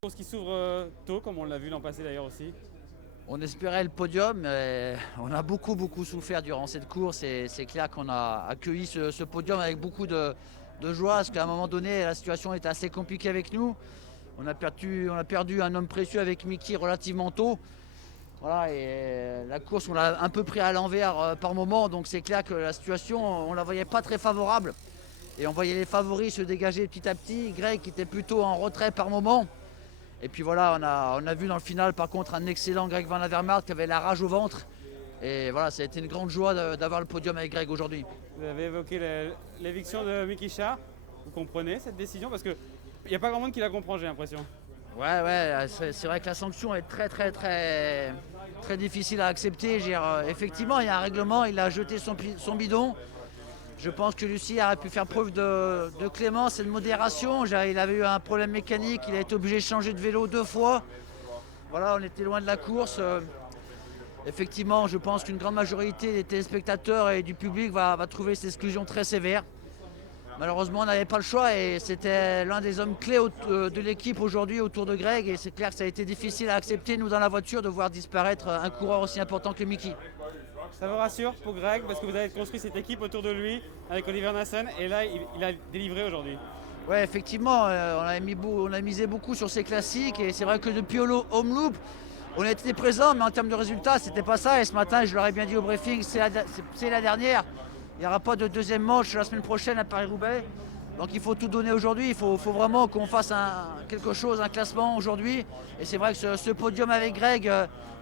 Course qui s'ouvre tôt, comme on l'a vu l'an passé d'ailleurs aussi. On espérait le podium, mais on a beaucoup souffert durant cette course et c'est clair qu'on a accueilli ce podium avec beaucoup de joie parce qu'à un moment donné, la situation était assez compliquée avec nous. On a perdu un homme précieux avec Mickey relativement tôt. Voilà, et la course, on l'a un peu pris à l'envers par moment, donc c'est clair que la situation, on la voyait pas très favorable. Et on voyait les favoris se dégager petit à petit. Greg qui était plutôt en retrait par moment. Et puis voilà, on a vu dans le final par contre un excellent Greg Van Avermaet qui avait la rage au ventre. Et voilà, ça a été une grande joie d'avoir le podium avec Greg aujourd'hui. Vous avez évoqué l'éviction de Mickey Schaar. Vous comprenez cette décision? Parce qu'il n'y a pas grand monde qui la comprend, j'ai l'impression. Ouais, c'est vrai que la sanction est très difficile à accepter. Effectivement, il y a un règlement, il a jeté son bidon. Je pense que Lucie aurait pu faire preuve de clémence et de modération. Il avait eu un problème mécanique, il a été obligé de changer de vélo 2 fois. Voilà, on était loin de la course. Effectivement, je pense qu'une grande majorité des téléspectateurs et du public va trouver cette exclusion très sévère. Malheureusement, on n'avait pas le choix et c'était l'un des hommes clés de l'équipe aujourd'hui autour de Greg. Et c'est clair que ça a été difficile à accepter, nous, dans la voiture, de voir disparaître un coureur aussi important que Mickey. Ça vous rassure pour Greg parce que vous avez construit cette équipe autour de lui avec Oliver Nassen et là il a délivré aujourd'hui. Ouais, effectivement, on a misé beaucoup sur ces classiques et c'est vrai que depuis Home Loop, on a été présents, mais en termes de résultats, c'était pas ça. Et ce matin, je leur ai bien dit au briefing, c'est la dernière. Il n'y aura pas de deuxième manche la semaine prochaine à Paris-Roubaix. Donc il faut tout donner aujourd'hui. Il faut vraiment qu'on fasse quelque chose, un classement aujourd'hui. Et c'est vrai que ce podium avec Greg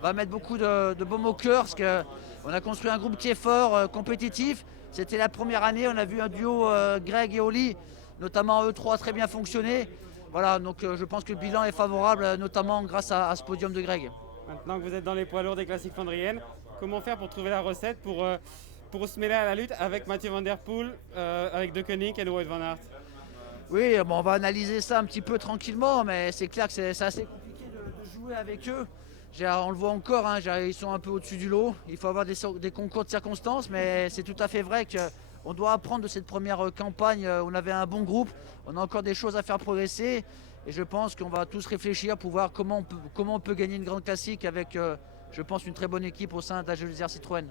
va mettre beaucoup de baume au cœur parce qu'on a construit un groupe qui est fort, compétitif. C'était la première année, on a vu un duo Greg et Oli, notamment E3, très bien fonctionner. Voilà, donc je pense que le bilan est favorable, notamment grâce à ce podium de Greg. Maintenant que vous êtes dans les poids lourds des classiques flandriennes, comment faire pour trouver la recette pour se mêler à la lutte avec Mathieu Van Der Poel, avec De Koninck et Wout van Aert? Oui, bon, on va analyser ça un petit peu tranquillement, mais c'est clair que c'est assez compliqué de jouer avec eux. On le voit encore, hein, ils sont un peu au-dessus du lot. Il faut avoir des concours de circonstances, mais c'est tout à fait vrai qu'on doit apprendre de cette première campagne où on avait un bon groupe. On a encore des choses à faire progresser. Et je pense qu'on va tous réfléchir pour voir comment on peut gagner une grande classique avec, je pense, une très bonne équipe au sein d'Agilzer Citroën.